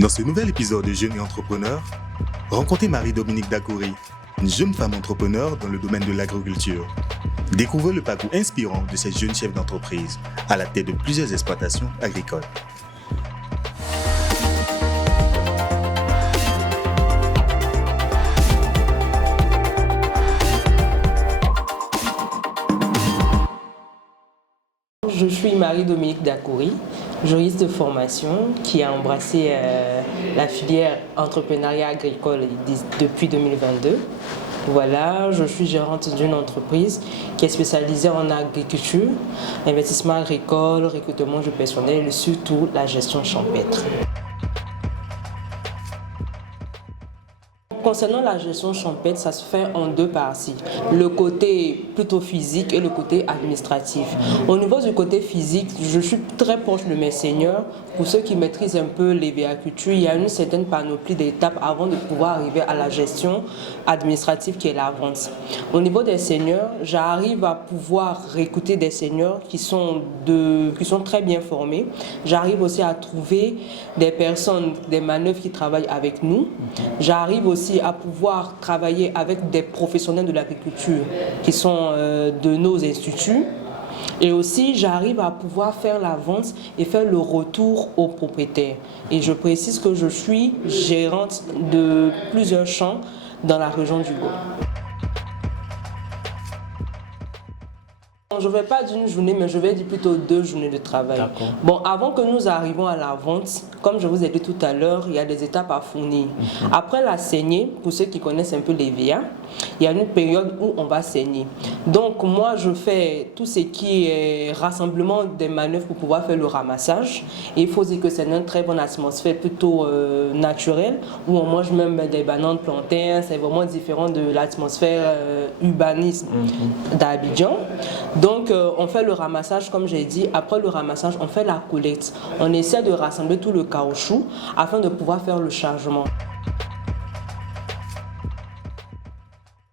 Dans ce nouvel épisode de Jeunes et Entrepreneurs, rencontrez Marie-Dominique Dacoury, une jeune femme entrepreneur dans le domaine de l'agriculture. Découvrez le parcours inspirant de cette jeune chef d'entreprise à la tête de plusieurs exploitations agricoles. Je suis Marie-Dominique Dacoury, juriste de formation qui a embrassé la filière entrepreneuriat agricole depuis 2022. Voilà, je suis gérante d'une entreprise qui est spécialisée en agriculture, investissement agricole, recrutement du personnel et surtout la gestion champêtre. Concernant la gestion champêtre, ça se fait en deux parties. Le côté plutôt physique et le côté administratif. Au niveau du côté physique, je suis très proche de mes seigneurs. Pour ceux qui maîtrisent un peu l'hévéaculture, il y a une certaine panoplie d'étapes avant de pouvoir arriver à la gestion administrative qui est la vente. Au niveau des seigneurs, j'arrive à pouvoir recruter des seigneurs qui sont très bien formés. J'arrive aussi à trouver des personnes, des manœuvres qui travaillent avec nous. J'arrive aussi à pouvoir travailler avec des professionnels de l'agriculture qui sont de nos instituts. Et aussi, j'arrive à pouvoir faire la vente et faire le retour aux propriétaires. Et je précise que je suis gérante de plusieurs champs dans la région du Gau. Je ne vais pas d'une journée, mais je vais dire plutôt 2 journées de travail. Bon, avant que nous arrivions à la vente, comme je vous ai dit tout à l'heure, il y a des étapes à fournir. Après la saignée, pour ceux qui connaissent un peu l'EVA, il y a une période où on va saigner. Donc moi, je fais tout ce qui est rassemblement des manœuvres pour pouvoir faire le ramassage. Et il faut dire que c'est une très bonne atmosphère plutôt naturelle, où on mange même des bananes plantains. C'est vraiment différent de l'atmosphère urbanisme d'Abidjan. Donc, on fait le ramassage, comme j'ai dit. Après le ramassage, on fait la collecte. On essaie de rassembler tout le caoutchouc afin de pouvoir faire le chargement.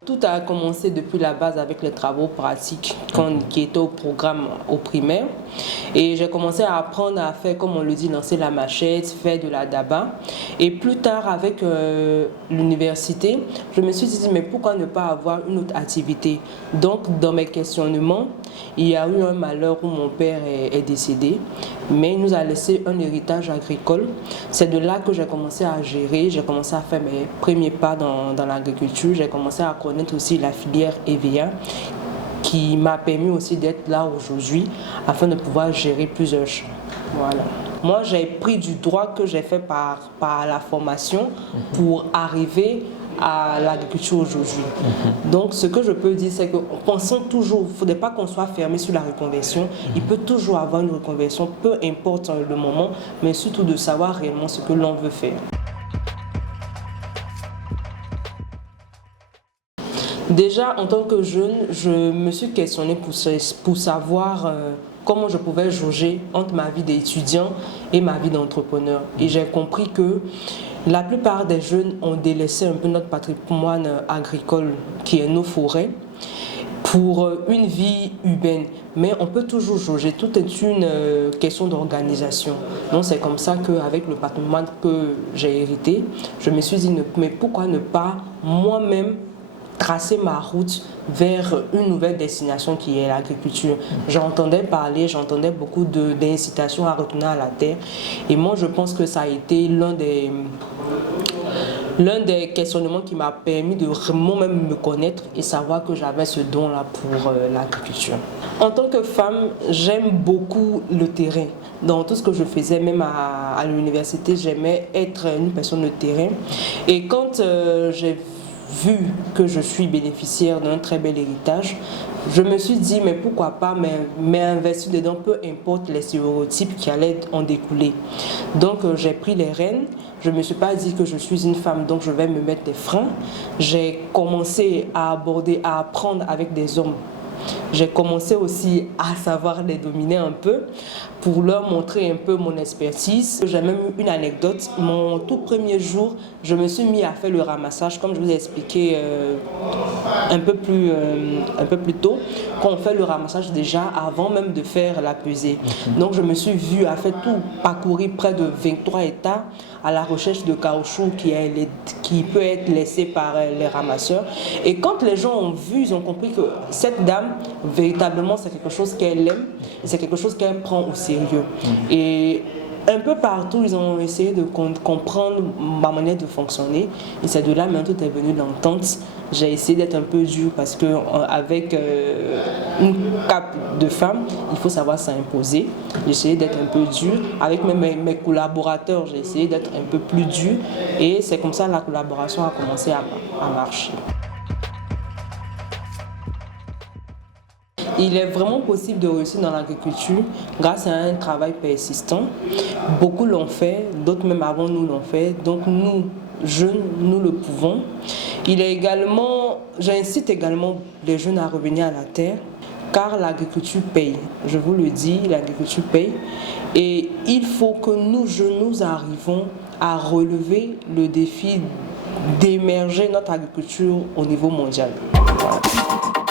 Tout a commencé depuis la base avec les travaux pratiques qui étaient au programme au primaire. Et j'ai commencé à apprendre à faire, comme on le dit, lancer la machette, faire de la daba. Et plus tard, avec l'université, je me suis dit, mais pourquoi ne pas avoir une autre activité? Donc, dans mes questionnements, il y a eu un malheur où mon père est décédé, mais il nous a laissé un héritage agricole. C'est de là que j'ai commencé à gérer, j'ai commencé à faire mes premiers pas dans l'agriculture, j'ai commencé à connaître aussi la filière EVA qui m'a permis aussi d'être là aujourd'hui afin de pouvoir gérer plusieurs champs. Voilà. Moi, j'ai pris du droit que j'ai fait par la formation pour arriver à l'agriculture aujourd'hui. Donc, ce que je peux dire, c'est que pensons toujours, il ne faudrait pas qu'on soit fermé sur la reconversion. Il peut toujours avoir une reconversion, peu importe le moment, mais surtout de savoir réellement ce que l'on veut faire. Déjà, en tant que jeune, je me suis questionnée pour savoir comment je pouvais jauger entre ma vie d'étudiant et ma vie d'entrepreneur. Et j'ai compris que la plupart des jeunes ont délaissé un peu notre patrimoine agricole, qui est nos forêts, pour une vie urbaine. Mais on peut toujours jauger, tout est une question d'organisation. Donc c'est comme ça qu'avec le patrimoine que j'ai hérité, je me suis dit, mais pourquoi ne pas moi-même tracer ma route vers une nouvelle destination qui est l'agriculture. J'entendais beaucoup d'incitations à retourner à la terre. Et moi, je pense que ça a été l'un des questionnements qui m'a permis de moi-même me connaître et savoir que j'avais ce don-là pour l'agriculture. En tant que femme, j'aime beaucoup le terrain. Dans tout ce que je faisais, même à l'université, j'aimais être une personne de terrain. Et quand j'ai vu que je suis bénéficiaire d'un très bel héritage, je me suis dit, mais pourquoi pas m'investir dedans, peu importe les stéréotypes qui allaient en découler. Donc j'ai pris les rênes, je ne me suis pas dit que je suis une femme, donc je vais me mettre des freins. J'ai commencé à apprendre avec des hommes. J'ai commencé aussi à savoir les dominer un peu pour leur montrer un peu mon expertise. J'ai même eu une anecdote. Mon tout premier jour, je me suis mis à faire le ramassage, comme je vous ai expliqué un peu plus tôt, quand on fait le ramassage déjà avant même de faire la pesée. Donc je me suis vue à faire tout, parcourir près de 23 hectares à la recherche de caoutchouc qui peut être laissé par les ramasseurs. Et quand les gens ont vu, ils ont compris que cette dame, véritablement, c'est quelque chose qu'elle aime, et c'est quelque chose qu'elle prend au sérieux. Et un peu partout, ils ont essayé de comprendre ma manière de fonctionner. Et c'est de là maintenant tout est venu l'entente. J'ai essayé d'être un peu dur parce qu'avec une cape de femme, il faut savoir s'imposer. J'ai essayé d'être un peu dur. Avec mes collaborateurs, j'ai essayé d'être un peu plus dur. Et c'est comme ça que la collaboration a commencé à marcher. Il est vraiment possible de réussir dans l'agriculture grâce à un travail persistant. Beaucoup l'ont fait, d'autres même avant nous l'ont fait. Donc nous, jeunes, nous le pouvons. J'incite également les jeunes à revenir à la terre, car l'agriculture paye. Je vous le dis, l'agriculture paye. Et il faut que nous, jeunes, nous arrivons à relever le défi d'émerger notre agriculture au niveau mondial. Voilà.